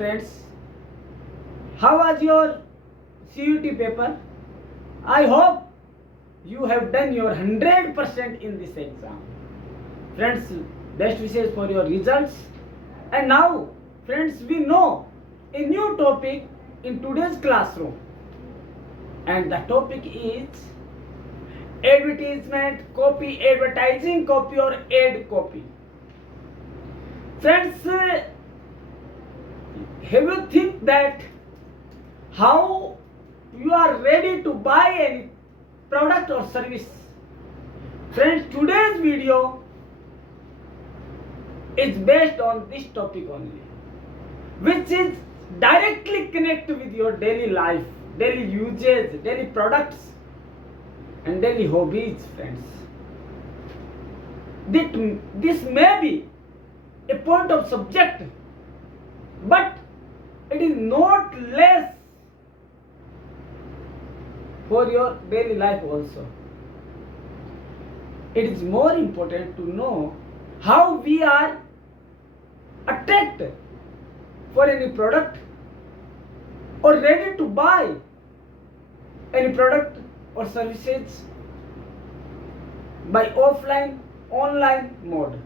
friends, how was your CUT paper? I hope you have done your 100% in this exam. Friends, best wishes for your results. And now, friends, we know a new topic in today's classroom. And the topic is advertisement copy, advertising copy or ad copy. Friends, have you think that how you are ready to buy any product or service? Friends, today's video is based on this topic only, which is directly connected with your daily life, daily uses, daily products and daily hobbies, friends. This may be a point of subject, but it is not less for your daily life also. It is more important to know how we are attracted for any product or ready to buy any product or services by offline, online mode.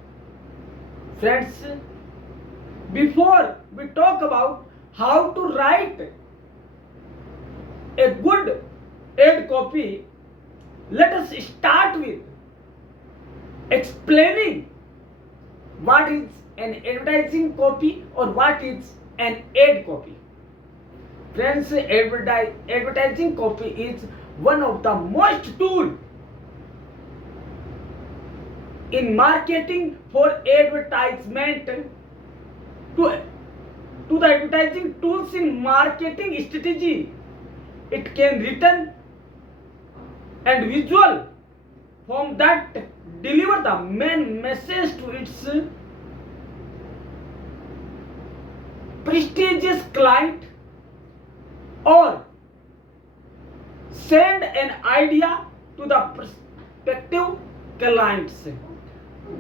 Friends, before we talk about how to write a good ad copy, let us start with explaining what is an advertising copy or what is an ad copy. Friends, advertising copy is one of the most tool in marketing for advertisement to the advertising tools in marketing strategy. It can written and visual form that deliver the main message to its prestigious client or send an idea to the prospective clients.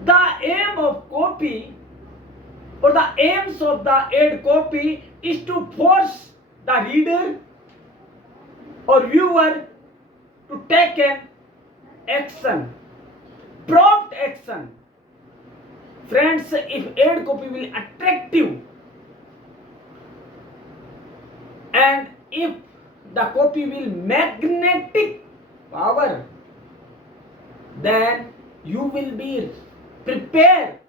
The aim of copy or the aims of the ad copy is to force the reader or viewer to take an action, prompt action. Friends, if ad copy will attractive and if the copy will magnetic power, then you will be prepared,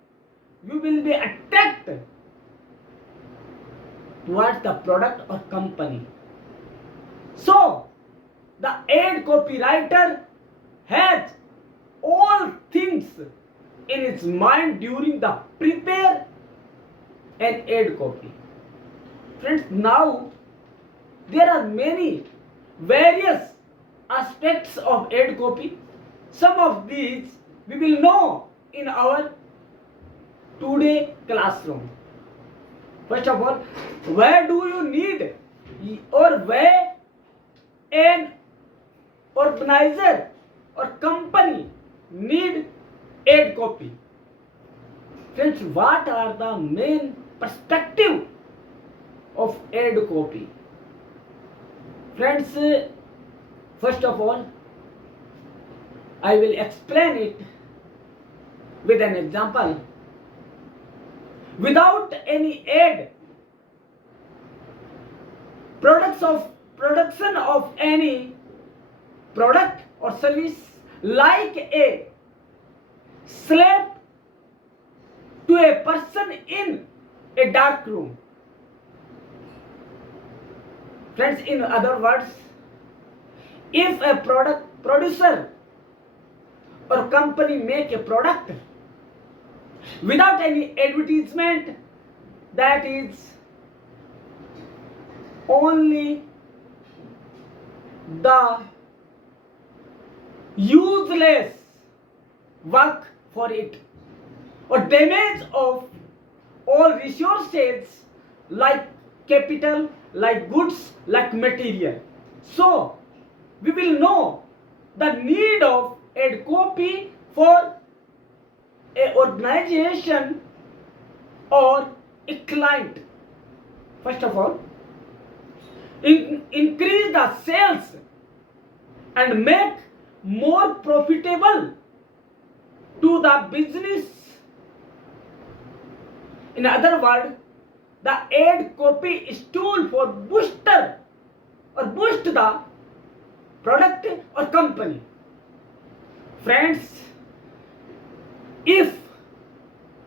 you will be attracted towards the product or company. So the ad copywriter has all things in its mind during the prepare an ad copy. Friends, now there are many various aspects of ad copy. Some of these we will know in our today classroom. First of all, where do you need or where an organizer or company need ad copy? Friends, what are the main perspective of ad copy? Friends, first of all, I will explain it with an example. Without any ad, production of any product or service like a slave to a person in a dark room. Friends, in other words, if a producer or company make a product without any advertisement, that is only the useless work for it or damage of all resources like capital, like goods, like material. So we will know the need of ad copy for a organization or a client. First of all, increase the sales and make more profitable to the business. In other words, the ad copy is tool for booster or boost the product or company. Friends, if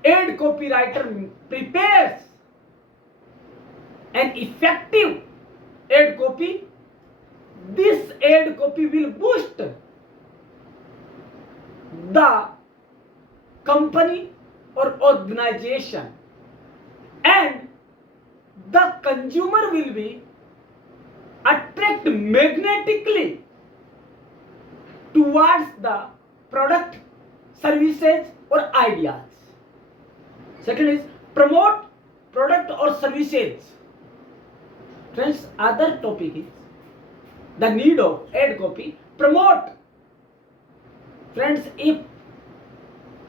ad copywriter prepares an effective ad copy, this ad copy will boost the company or organization, and the consumer will be attracted magnetically towards the product, services or ideas. Second is promote product or services. Friends, other topic is the need of ad copy. Promote. Friends, if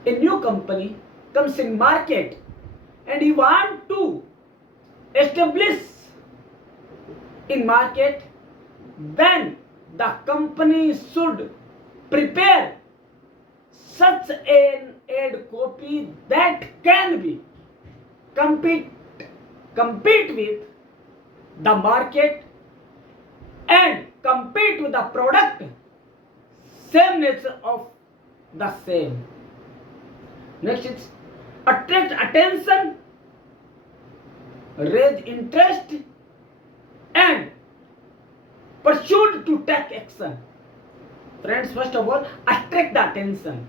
a new company comes in market and you want to establish in market, then the company should prepare such an ad copy that can be compete with the market and compete with the product same nature of the same. Next is attract attention, raise interest and pursued to take action. Friends, first of all, attract the attention.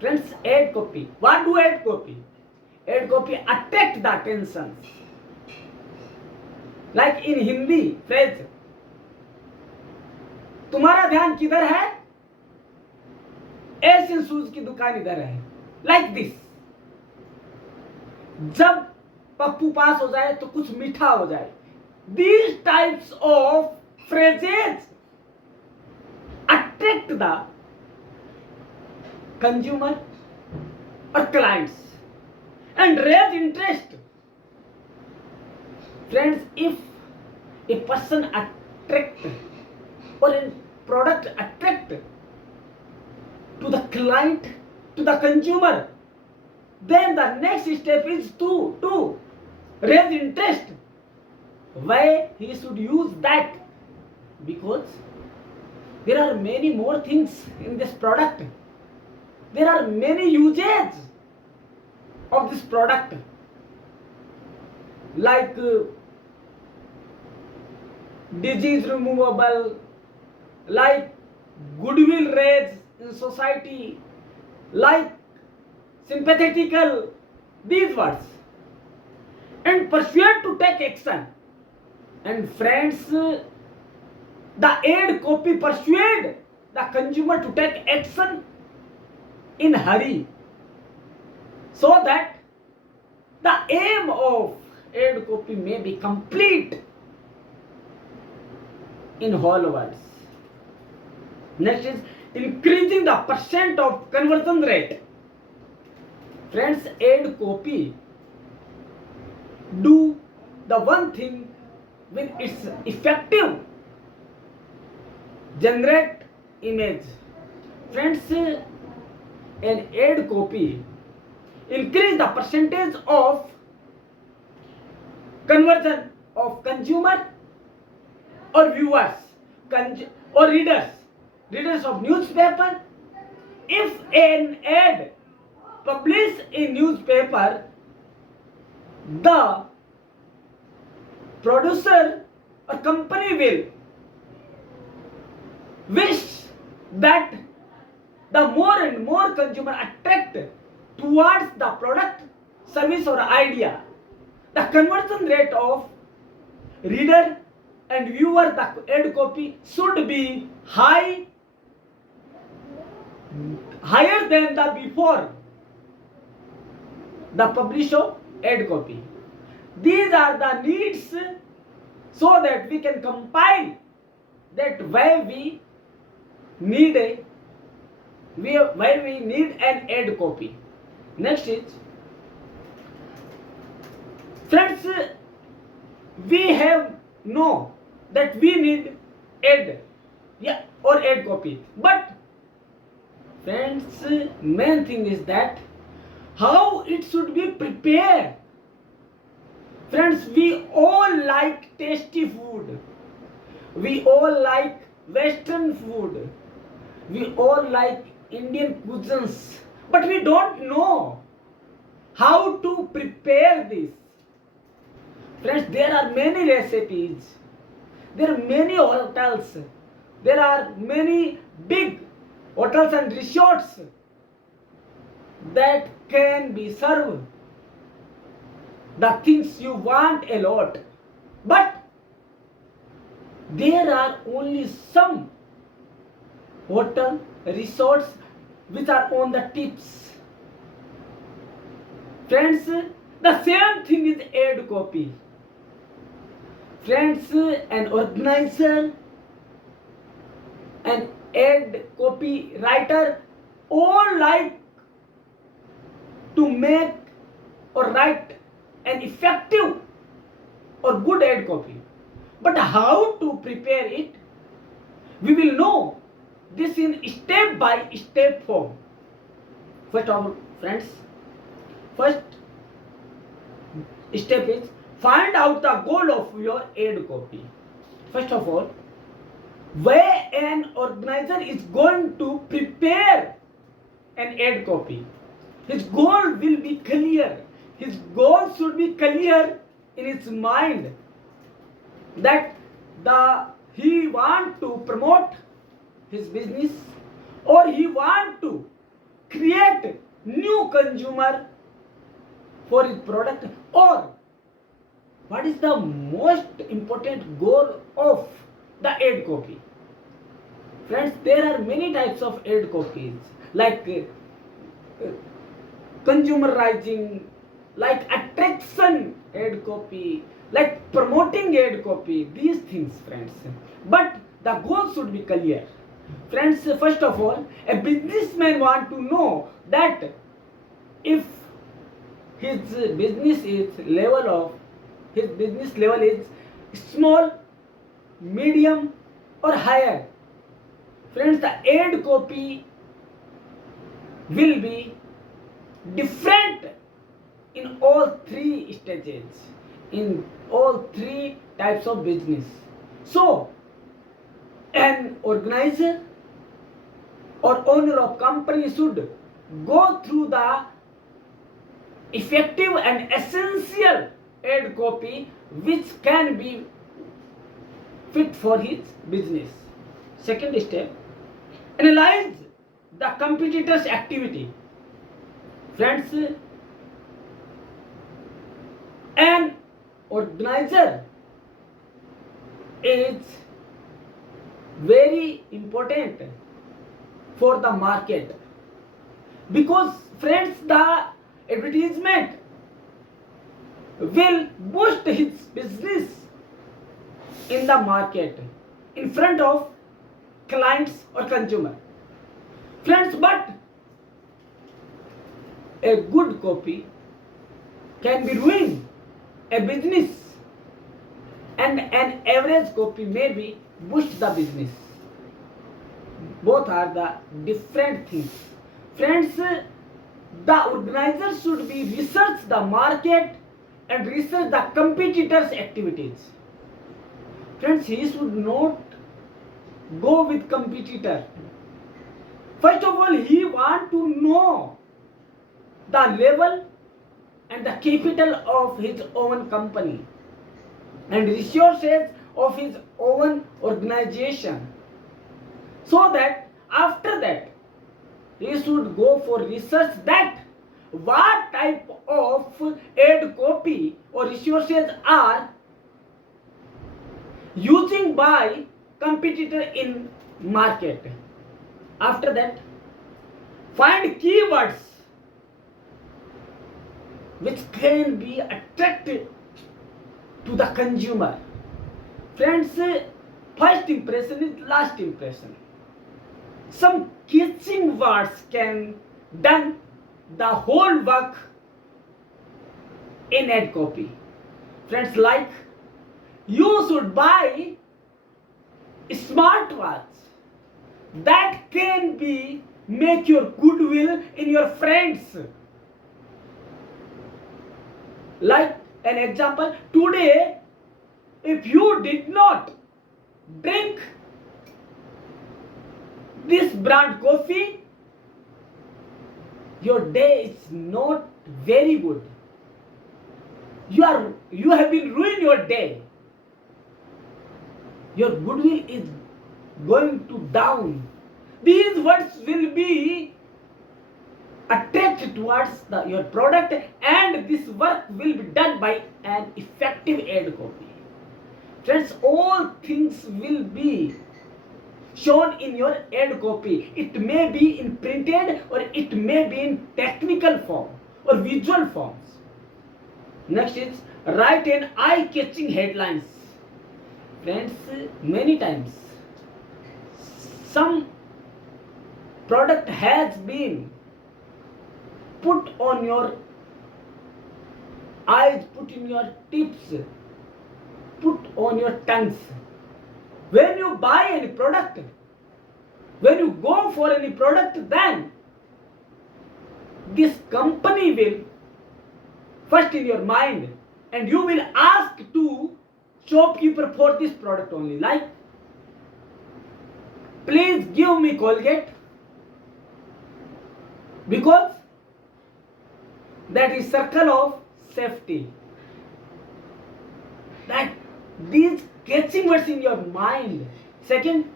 Friends, ad copy. What do ad copy? Ad copy attract the attention. Like in Hindi phrase, तुम्हारा ध्यान किधर है? Asian shoes की दुकान इधर है. Like this. जब पप्पू पास हो जाए तो कुछ मीठा हो जाए. These types of phrases attract the consumer or clients and raise interest. Friends, if a person attract or a product attract to the client, to the consumer, then the next step is to raise interest. Why he should use that? Because there are many more things in this product. There are many uses of this product, like disease removable, like goodwill raised in society, like sympathetical, these words, and persuade to take action. And friends, the ad copy persuade the consumer to take action in hurry, so that the aim of ad copy may be complete in whole words. Next is increasing the percent of conversion rate. Friends, ad copy do the one thing when it's effective, generate image. Friends, an ad copy increase the percentage of conversion of consumer or viewers or readers of newspaper. If an ad published in newspaper, the producer or company will wish that the more and more consumer attract towards the product, service or idea. The conversion rate of reader and viewer, the ad copy should be higher than the before the publish of ad copy. These are the needs, so that we can compile that why we need an ad copy. Next is, friends, we have know that we need ad, yeah, or ad copy. But friends, main thing is that how it should be prepared. Friends, we all like tasty food. We all like Western food. We all like Indian cuisines. But we don't know how to prepare this. Friends, there are many recipes. There are many hotels. There are many big hotels and resorts that can be served the things you want a lot. But there are only some hotel resorts which are on the tips. Friends, the same thing is ad copy. Friends, an organizer, an ad copy writer all like to make or write an effective or good ad copy. But how to prepare it, we will know this in step by step form. First of all, friends, first step is find out the goal of your ad copy. First of all, why an organizer is going to prepare an ad copy. His goal will be clear. His goal should be clear in his mind that he want to promote his business or he want to create new consumer for his product, or what is the most important goal of the ad copy. Friends, there are many types of ad copies like consumerizing, like attraction ad copy, like promoting ad copy, these things, friends. But the goal should be clear. Friends, first of all, a businessman want to know that if his business level is small, medium or higher. Friends, the ad copy will be different in all three stages, in all three types of business. So, an organizer or owner of company should go through the effective and essential ad copy which can be fit for his business. Second step, analyze the competitor's activity. Friends, an organizer is very important for the market because, friends, the advertisement will boost his business in the market in front of clients or consumer. Friends, but a good copy can be ruin a business and an average copy may be boost the business. Both are the different things. Friends, the organizer should be research the market and research the competitors' activities. Friends, he should not go with competitor. First of all, he want to know the level and the capital of his own company and resources of his own organization, so that after that he should go for research that what type of ad copy or resources are using by competitor in market. After that, find keywords which can be attractive to the consumer. Friends, first impression is last impression. Some catching words can done the whole work in ad copy. Friends, like you should buy smartwatch that can be make your goodwill in your friends. Like an example, today if you did not drink this brand coffee, your day is not very good. You have been ruined your day. Your goodwill is going to down. These words will be attracted towards your product, and this work will be done by an effective ad copy. Friends, all things will be shown in your ad copy. It may be in printed or it may be in technical form or visual forms. Next is write an eye-catching headlines. Friends, many times some product has been put on your eyes, put in your tips, put on your tongues. When you buy any product, when you go for any product, then this company will first in your mind, and you will ask to shopkeeper for this product only, like, please give me Colgate, because that is circle of safety. That these catching words in your mind. Second,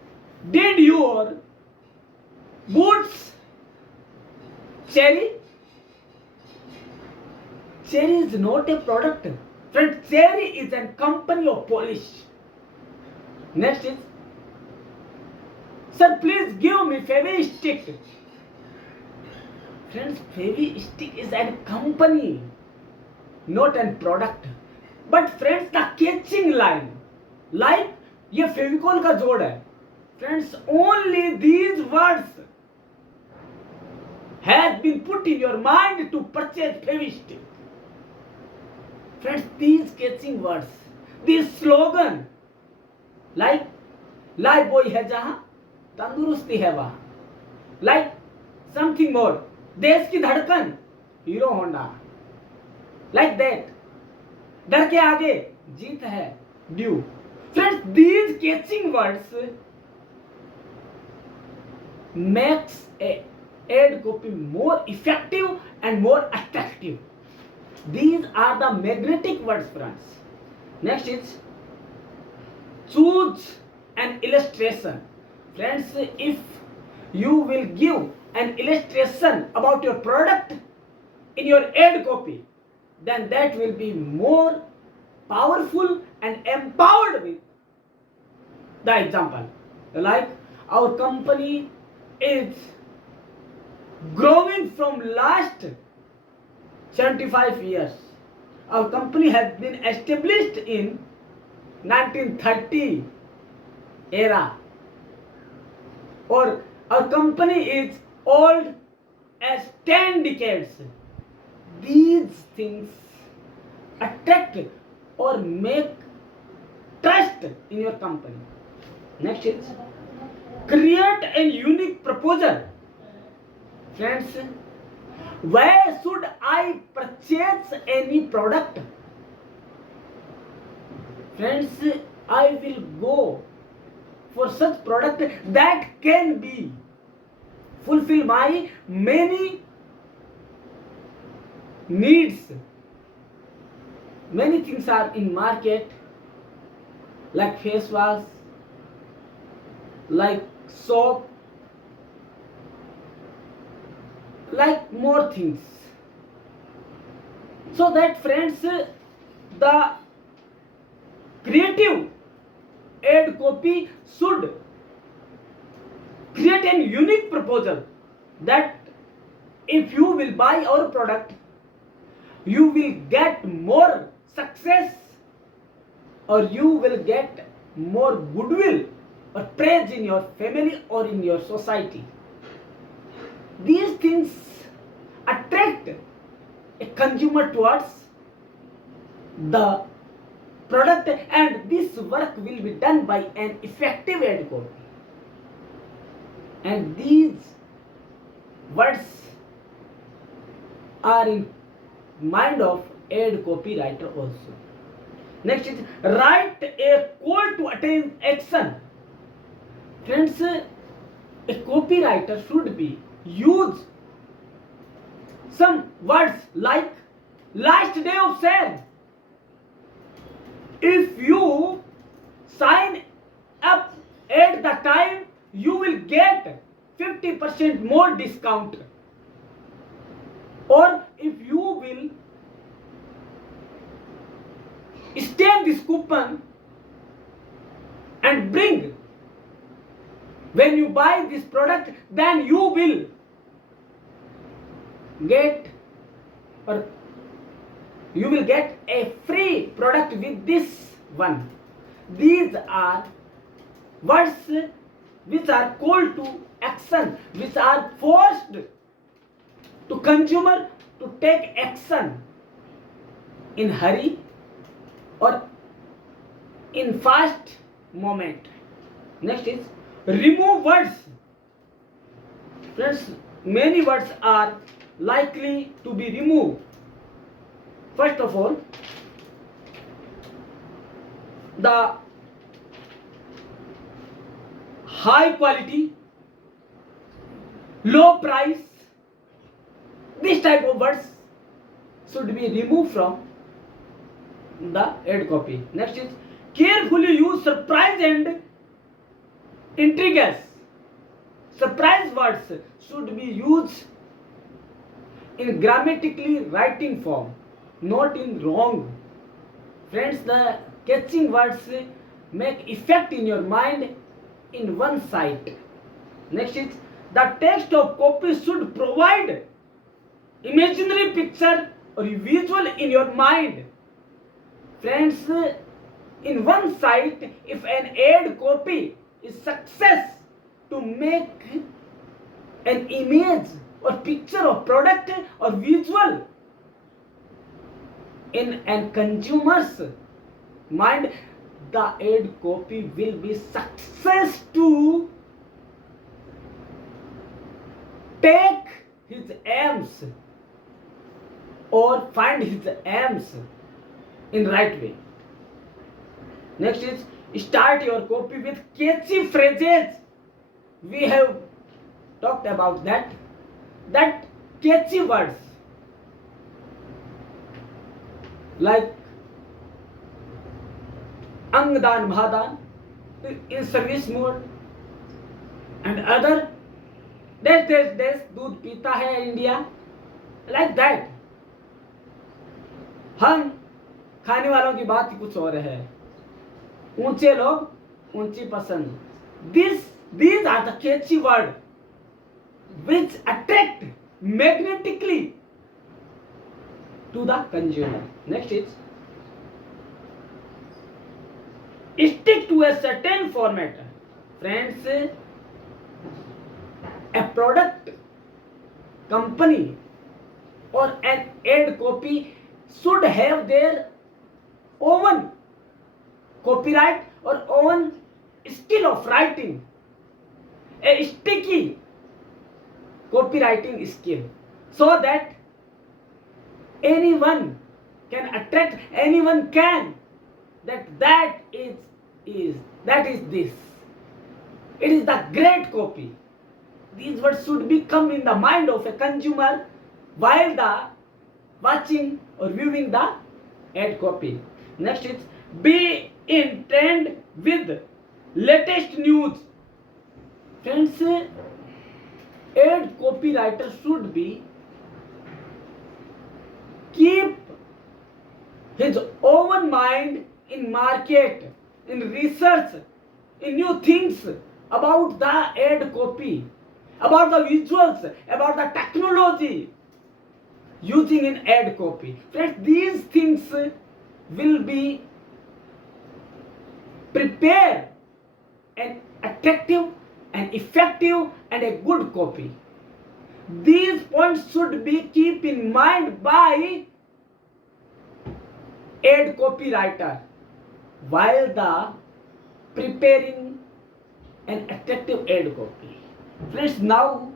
did your boots cherry? Cherry is not a product. Friend, Cherry is a company of polish. Next is, sir, please give me Fevi-Stick. Friends, Fevi-Stick is a company, not a product. But friends, the catching line, like ये फेविकॉल का जोड़ है. Friends, only these words has been put in your mind to purchase Fevi-Stick. Friends, these catching words, this slogan, like life boy है जहां तंदुरुस्ती है वहां, like something more, देश की धड़कन हीरो होंडा, like that, डर के आगे जीत है due. Friends, these catching words makes a ad copy more effective and more attractive. These are the magnetic words, friends. Next is choose an illustration. Friends, if you will give an illustration about your product in your ad copy, then that will be more powerful and empowered with the example. Like, our company is growing from last 75 years. Our company has been established in 1930 era, or our company is old as 10 decades. These things attract or make trust in your company. Next is create a unique proposal. Friends, where should I purchase any product? Friends, I will go for such product that can be fulfill my many needs. Many things are in market, like face wash, like soap, like more things. So that, friends, the creative ad copy should create a unique proposal that if you will buy our product, you will get more success, or you will get more goodwill or praise in your family or in your society. These things attract a consumer towards the product, and this work will be done by an effective ad copy. And these words are in mind of ad copywriter also. Next is write a call to action. Friends, a copywriter should be use some words like last day of sale. If you sign up at the time, you will get 50% more discount. Or if you will scan this coupon and bring when you buy this product, then you will get a free product with this one. These are words which are call to action, which are forced to consumer to take action in hurry or in fast moment. Next is remove words. Friends, many words are likely to be removed. First of all, the high quality, low price, this type of words should be removed from the ad copy. Next is carefully use surprise and intrigues. Surprise words should be used in grammatically writing form, not in wrong. Friends, the catching words make effect in your mind in one sight. Next is the text of copy should provide imaginary picture or visual in your mind. Friends, in one sight, if an ad copy is success to make an image or picture of product or visual in a consumer's mind, the ad copy will be success to take his aims or find his aims in right way. Next is start your copy with catchy phrases. We have talked about that catchy words like Angdan Bhadan in service mode and other देश दूध पीता है India, like that. हम खाने वालों की बात ही कुछ और है. ऊंचे लोग ऊंची पसंद. These are the catchy words which attract magnetically to the consumer. Next is stick to a certain format. Friends, a product company or an ad copy should have their own copyright or own skill of writing, a sticky copywriting skill, so that anyone can attract, anyone can that is this. It is the great copy. These words should become in the mind of a consumer while the watching or viewing the ad copy. Next is be in trend with latest news. Friends, ad copywriter should be keep his own mind in market, in research, in new things about the ad copy, about the visuals, about the technology using in ad copy. Friends, these things will be prepare an attractive and effective and a good copy. These points should be keep in mind by ad copywriter. while the preparing an attractive ad copy. Friends, now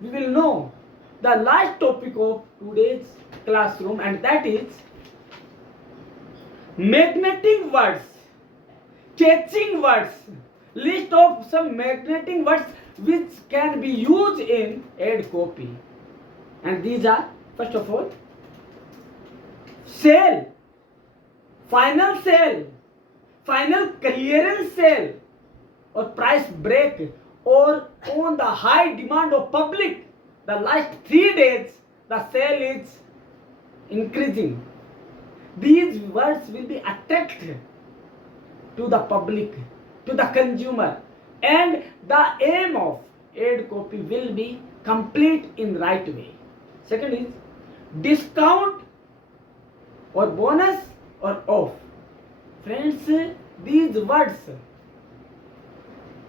we will know the last topic of today's classroom, and that is magnetic words, catching words, list of some magnetic words which can be used in ad copy. And these are, first of all, sale, final sale, final clearance sale, or price break, or on the high demand of public. The last 3 days the sale is increasing. These words will be attracted to the public, to the consumer, and the aim of ad copy will be complete in right way. Second is discount or bonus or off. Friends, these words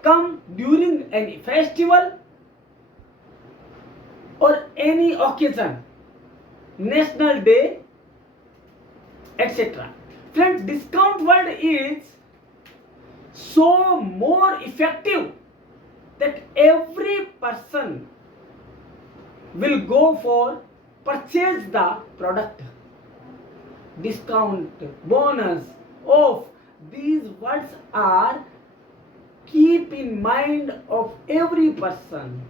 come during any festival or any occasion, national day, etc. Friends, discount word is so more effective that every person will go for purchase the product. Discount, bonus, off, these words are keep in mind of every person,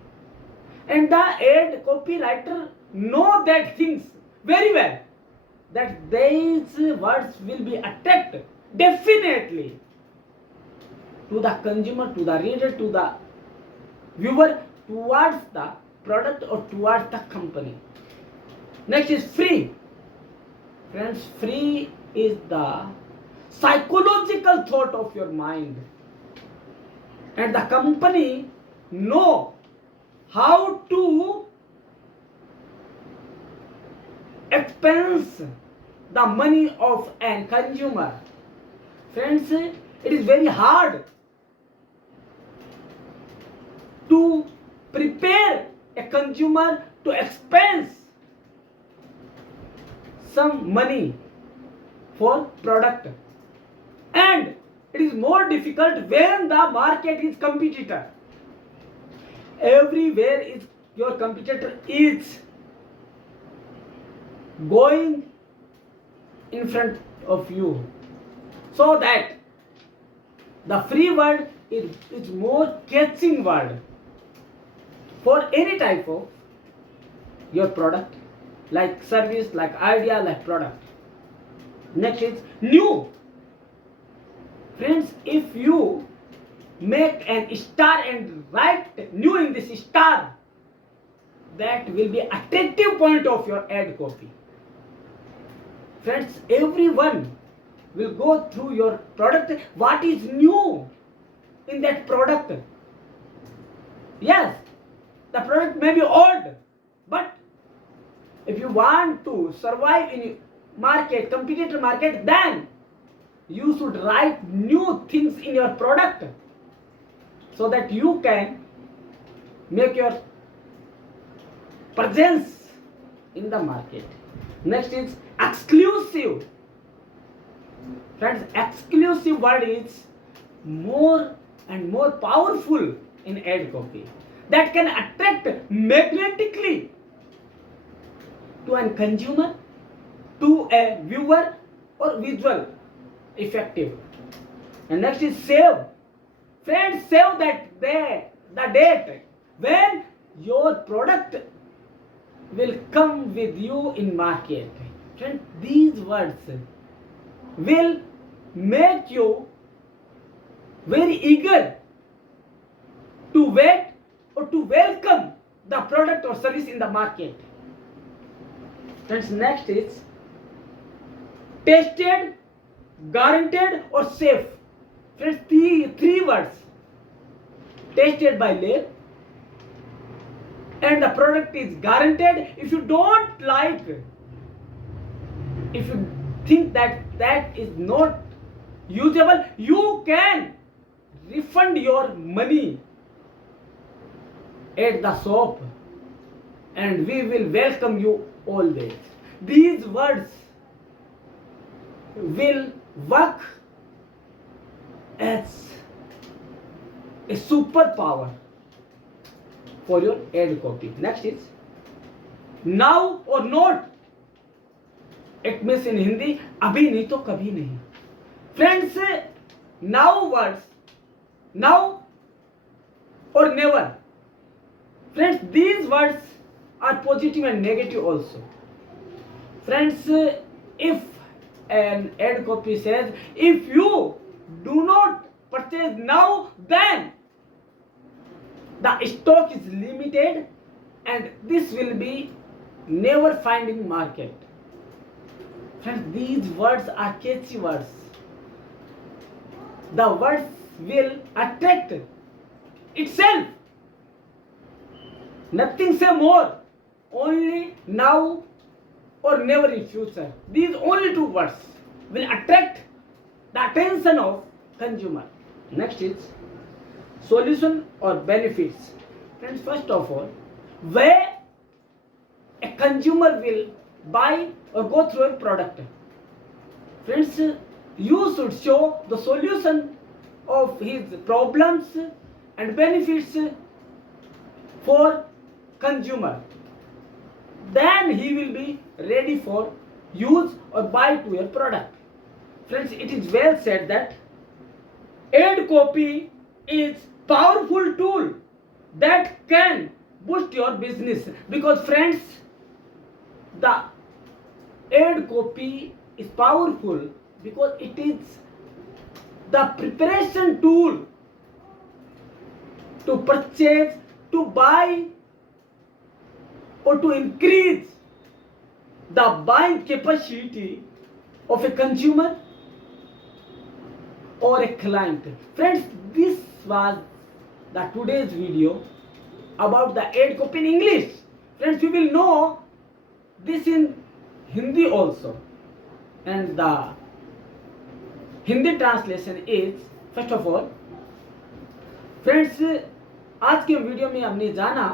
and the ad copywriter know that things very well, that these words will be attracted definitely to the consumer, to the reader, to the viewer, towards the product or towards the company. Next is free. Friends, free is the psychological thought of your mind, and the company know how to expense the money of a consumer. Friends, it is very hard to prepare a consumer to expense some money for product, and it is more difficult when the market is competitor. Everywhere is your competitor is going in front of you, so that the free word is more catching word for any type of your product, like service, like idea, like product. Next is new. Friends, if you make an star and write new in this star, that will be attractive point of your ad copy. Friends, everyone will go through your product, what is new in that product. Yes, the product may be old, but if you want to survive in market, competitor market, then you should write new things in your product, so that you can make your presence in the market. Next is exclusive. Friends, exclusive word is more and more powerful in ad copy, that can attract magnetically to a consumer, to a viewer, or visual effective. And next is save. Friends, save that day, the date when your product will come with you in market. Friends, these words will make you very eager to wait or to welcome the product or service in the market. Friends, next is tested, guaranteed, or safe. Friends, three words. Tested by lab, and the product is guaranteed. If you don't like, if you think that is not usable, you can refund your money at the shop, and we will welcome you always. These words will work as a superpower for your ad copy. Next is now or not. It means in Hindi, अभी नहीं तो कभी नहीं. Friends, now words, now or never. Friends, these words are positive and negative also. Friends, if an ad copy says, if you do not purchase now, then the stock is limited and this will be never find in market. Friends, these words are catchy words. The words will attract itself. Nothing say more. Only now or never in future. These only two words will attract the attention of consumer. Next is solution or benefits. Friends, first of all, where a consumer will buy or go through a product. Friends, you should show the solution of his problems and benefits for consumer. Then he will be ready for use or buy to your product. Friends, it is well said that ad copy is powerful tool that can boost your business, because friends, the ad copy is powerful because it is the preparation tool to purchase, to buy, or to increase the buying capacity of a consumer or a client. Friends, this was the today's video about the ad copy in English. Friends, you will know this in Hindi also, and the Hindi translation is, first of all, friends, आज के video में हमने जाना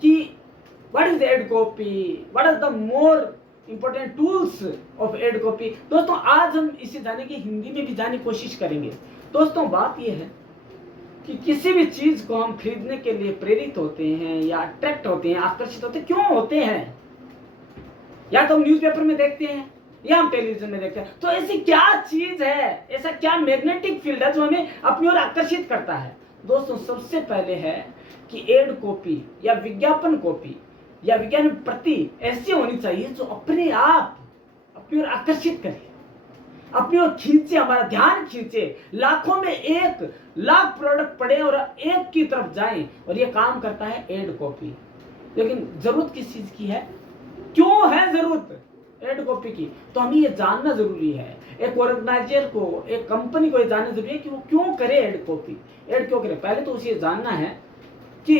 कि what is the ad copy, what are the more important tools of ad copy. दोस्तों, आज हम इसे जाने की हिंदी में भी जाने की कोशिश करेंगे. दोस्तों, बात यह है कि किसी भी चीज को हम खरीदने के लिए प्रेरित होते हैं या अट्रैक्ट होते हैं, आकर्षित होते हैं, क्यों होते हैं? या तो हम न्यूज़पेपर में देखते हैं या हम टेलीविजन में देखते हैं. तो ऐसी क्या चीज है, ऐसा क्या मैग्नेटिक फील्ड है जो हमें अपनी ओर आकर्षित करता है? दोस्तों, सबसे पहले है कि एड कॉपी या विज्ञापन कॉपी या विज्ञापन प्रति ऐसी होनी चाहिए जो अपने आप अपनी ओर आकर्षित करे, अपनी ओर खींचे, हमारा ध्यान खींचे. लाखों में 1 लाख प्रोडक्ट पड़े और एक की तरफ जाएं, और ये काम करता है एड कॉपी. लेकिन जरूरत किस चीज की है, क्यों है जरूरत एड कॉपी की? तो हमें ये जानना जरूरी है. एक ऑर्गेनाइजर को, एक कंपनी को ये जानना जरूरी है कि वो क्यों करे एड कॉपी, एड क्यों करे. पहले तो उसे जानना है कि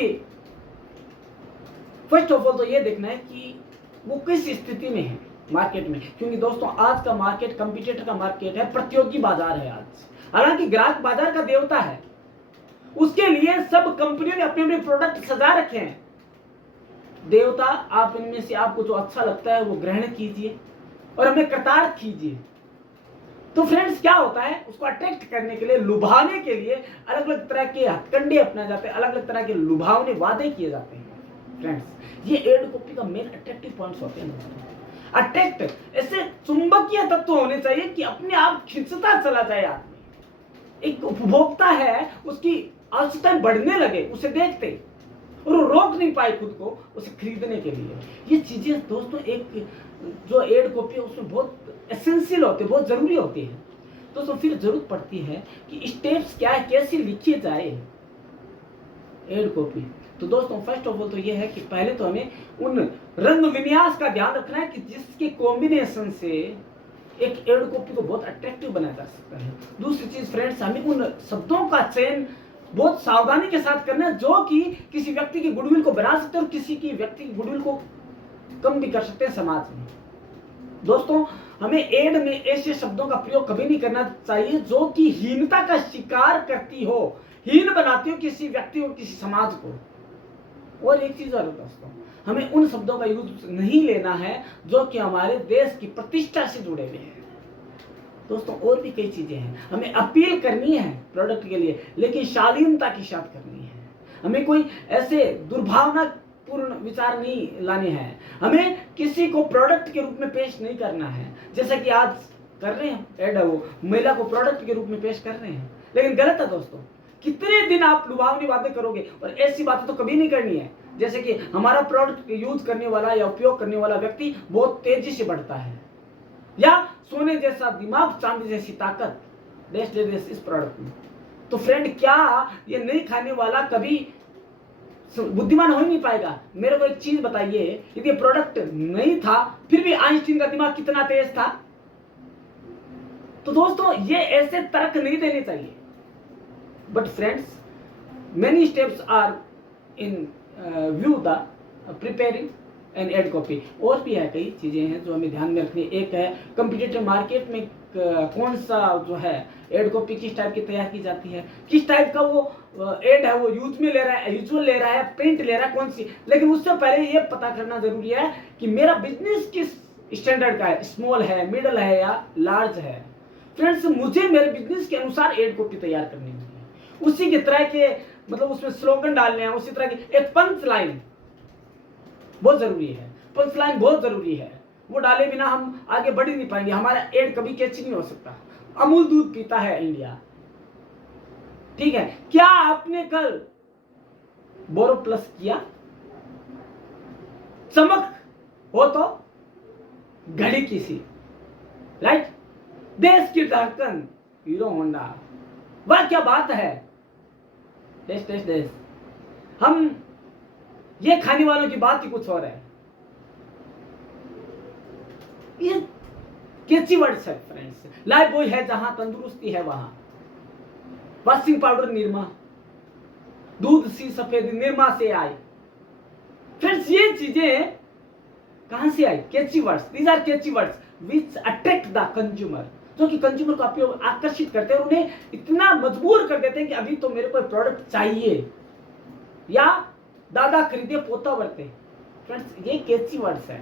फर्स्ट ऑफ ऑल तो ये देखना है कि वो किस स्थिति में है मार्केट में. क्योंकि दोस्तों, आज का मार्केट कंपटीटर का मार्केट है, प्रतियोगी बाजार है आज. हालांकि ग्राहक बाजार का देवता है, उसके लिए सब कंपनियों ने अपने अपने प्रोडक्ट सजा रखे हैं. देवता, आप इनमें से आपको जो अच्छा लगता है वो ग्रहण कीजिए और हमें कृतार्थ कीजिए. तो फ्रेंड्स, क्या होता है, उसको अट्रैक्ट करने के लिए, लुभाने के लिए अलग अलग तरह के हथकंडे अपनाए जाते हैं, अलग अलग तरह के लुभावने वादे किए जाते हैं. फ्रेंड्स, ये एड कॉपी का मेन अट्रैक्टिव पॉइंट्स होते हैं. अट्रैक्ट ऐसे चुंबकीय तत्व होने चाहिए कि अपने आप खिंचता चला जाए आदमी. एक उपभोक्ता है, उसकी आवश्यकताएं बढ़ने लगे उसे देखते, और वो रोक नहीं पाए खुद को उसे खरीदने के लिए. ये चीजें दोस्तों, एक जो एड कॉपी है उसमें बहुत एसेंशियल होते हैं, बहुत जरूरी होती है. दोस्तों, फिर जरूरत पड़ती है कि स्टेप्स क्या है, कैसे लिखी जाए एड कॉपी. तो दोस्तों, फर्स्ट ऑफ ऑल तो ये है कि पहले तो हमें उन रंग विन्यास का ध्यान रखना है कि जिसके कॉम्बिनेशन से एक एड कॉपी को बहुत अट्रैक्टिव बनाया जा सकता है. दूसरी चीज फ्रेंड्स, हमें उन शब्दों का चयन बहुत सावधानी के साथ करना है जो कि किसी व्यक्ति की गुडविल को बढ़ा सकते हैं और किसी की व्यक्ति की गुडविल को कम भी कर सकते हैं समाज में. दोस्तों, हमें एड में ऐसे शब्दों का प्रयोग कभी नहीं करना चाहिए जो कि हीनता का शिकार करती हो, हीन बनाती हो किसी व्यक्ति और किसी समाज को. और एक चीज और दोस्तों, हमें उन शब्दों का यूज नहीं लेना है जो कि हमारे देश की प्रतिष्ठा से जुड़े हुए हैं. दोस्तों और भी कई चीजें हैं। हमें अपील करनी है प्रोडक्ट के लिए, लेकिन शालीनता के साथ करनी है। हमें कोई ऐसे दुर्भावनापूर्ण विचार नहीं लाने हैं। हमें किसी को प्रोडक्ट के रूप में पेश नहीं करना है, जैसा कि आज कर रहे हैं एड है, वो महिला को प्रोडक्ट के रूप में पेश कर रहे हैं, लेकिन गलत है दोस्तों। कितने दिन आप लुभावनी बातें करोगे, और ऐसी बातें तो कभी नहीं करनी है। जैसे कि हमारा प्रोडक्ट यूज करने वाला या उपयोग करने वाला व्यक्ति बहुत तेजी से बढ़ता है, या सोने जैसा दिमाग, चांदी जैसी ताकत देश इस प्रोडक्ट में, तो फ्रेंड क्या ये नहीं खाने वाला कभी बुद्धिमान हो ही नहीं पाएगा? मेरे को एक चीज बताइए, यदि ये प्रोडक्ट नहीं था फिर भी आइंस्टीन का दिमाग कितना तेज था? तो दोस्तों ये ऐसे तर्क नहीं देने चाहिए। But friends, many steps are in view the preparing an ad copy. और भी है कई चीजें हैं जो हमें ध्यान में रखनी। एक है कंप्यूटर मार्केट में कौन सा जो है एड कॉपी किस टाइप की तैयार की जाती है, किस टाइप का वो एड है, वो यूज में ले रहा है, यूजुअल ले रहा है, प्रिंट ले रहा है, कौन सी। लेकिन उससे पहले ये पता करना जरूरी है कि मेरा बिजनेस किस स्टैंडर्ड का है, स्मॉल है, मिडल है या लार्ज है। फ्रेंड्स, मुझे मेरे बिजनेस के अनुसार एड कॉपी तैयार करनी है, उसी की तरह के मतलब उसमें स्लोगन डालने हैं, उसी तरह की एक पंच लाइन बहुत जरूरी है। पंच लाइन बहुत जरूरी है, वो डाले बिना हम आगे बढ़ ही नहीं पाएंगे। हमारा एड कभी कैच नहीं हो सकता। अमूल दूध पीता है इंडिया, ठीक है, क्या आपने कल बोरो प्लस किया? चमक हो तो घड़ी किसी, राइट? देश की धड़कन हीरो होंडा, वह क्या बात है। देश हम ये खाने वालों की बात ही कुछ और है। ये कैची वर्ड्स है फ्रेंड्स। लाइफ बॉय है जहां, तंदुरुस्ती है वहां। वॉशिंग पाउडर निरमा, दूध सी सफेद निरमा से आई। फ्रेंड्स, ये चीजें कहां से आई? Catchy words. These are catchy words which attract the consumer, जो कि कंज्यूमर को आकर्षित करते हैं और उन्हें इतना मजबूर कर देते हैं कि अभी तो मेरे को प्रोडक्ट चाहिए, या दादा खरीदे पोता बरते। फ्रेंड्स, ये कैची वर्ड्स है।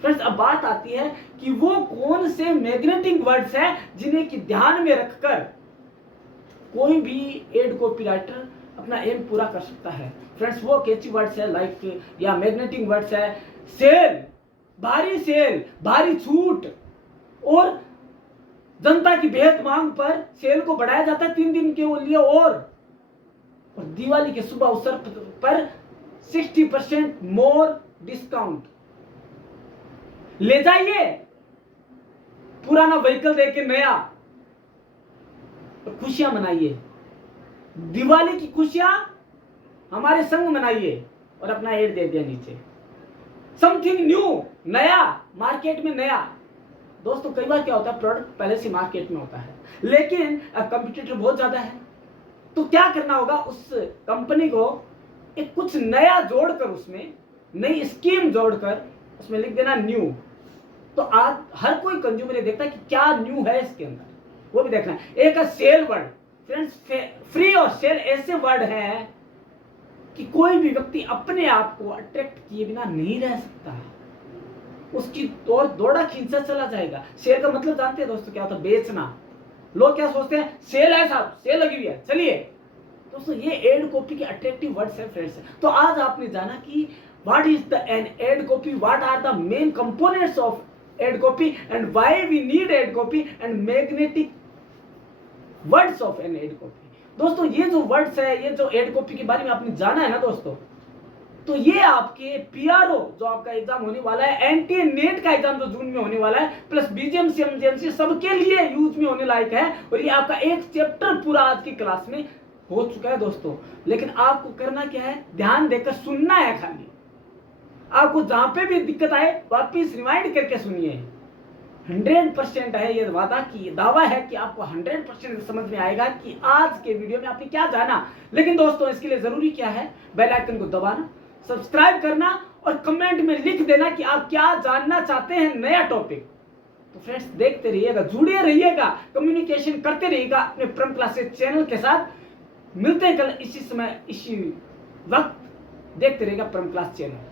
फ्रेंड्स, अब बात आती है कि वो कौन से मैग्नेटिक वर्ड्स हैं जिन्हें कि ध्यान में रखकर कोई भी एड कॉपीराइटर अपना एम पूरा कर सकता है। फ्रेंड्स, वो कैची वर्ड्स है लाइक या मैग्नेटिक वर्ड्स है सेल, भारी छूट, और जनता की बेहद मांग पर सेल को बढ़ाया जाता है 3 दिन के लिए, और दिवाली के शुभ अवसर पर 60% मोर डिस्काउंट। ले जाइए पुराना व्हीकल देके नया, और खुशियां मनाइए। दिवाली की खुशियां हमारे संग मनाइए, और अपना एड दे दिया नीचे, समथिंग न्यू, नया, मार्केट में नया। दोस्तों, कई बार क्या होता है, प्रोडक्ट पहले से मार्केट में होता है, लेकिन अब कंपटीटर बहुत ज्यादा है, तो क्या करना होगा, उस कंपनी को एक कुछ नया जोड़कर, उसमें नई स्कीम जोड़कर उसमें लिख देना न्यू। तो आज हर कोई कंज्यूमर ये देखता है कि क्या न्यू है इसके अंदर, वो भी देखना है। एक है सेल वर्ड। फ्रेंड्स, फ्री और सेल ऐसे वर्ड हैं कि कोई भी व्यक्ति अपने आप को अट्रैक्ट किए बिना नहीं रह सकता, उसकी दौड़ा खींचा चला जाएगा। सेल का मतलब जानते हैं दोस्तों क्या होता है? बेचना। लोग क्या सोचते हैं, सेल है साहब, सेल लगी हुई है, चलिए। दोस्तों, ये एड कॉपी के अट्रैक्टिव वर्ड्स हैं फ्रेंड्स। तो आज आपने जाना कि what is the an ad copy, what are the main components of ad copy, and why we need ad copy, and magnetic words of an ad copy. दोस्तों, ये जो वर्ड्स है, ये जो एड कॉपी के बारे में आपने जाना है ना दोस्तों, तो ये आपके पीआरओ जो आपका एग्जाम होने वाला है, एनटीए नेट का एग्जाम जो जून में होने वाला है, प्लस बीजेएमसी एमजेएमसी सबके लिए यूज में होने लायक है। और ये आपका एक चैप्टर पूरा आज की क्लास में हो चुका है दोस्तों। लेकिन आपको करना क्या है, ध्यान देकर सुनना है खाली। आपको जहां पे भी दिक्कत आए वापिस रिमाइंड करके सुनिए। 100% है ये वादा की, दावा है कि आपको 100% समझ में आएगा कि आज के वीडियो में आपने क्या जाना। लेकिन दोस्तों, इसके लिए जरूरी क्या है, बेल आइकन को दबाना, सब्सक्राइब करना, और कमेंट में लिख देना कि आप क्या जानना चाहते हैं नया टॉपिक। तो फ्रेंड्स, देखते रहिएगा, जुड़े रहिएगा, कम्युनिकेशन करते रहिएगा अपने परम क्लासेस चैनल के साथ। मिलते हैं कल इसी समय इसी वक्त, देखते रहिएगा परम क्लास चैनल।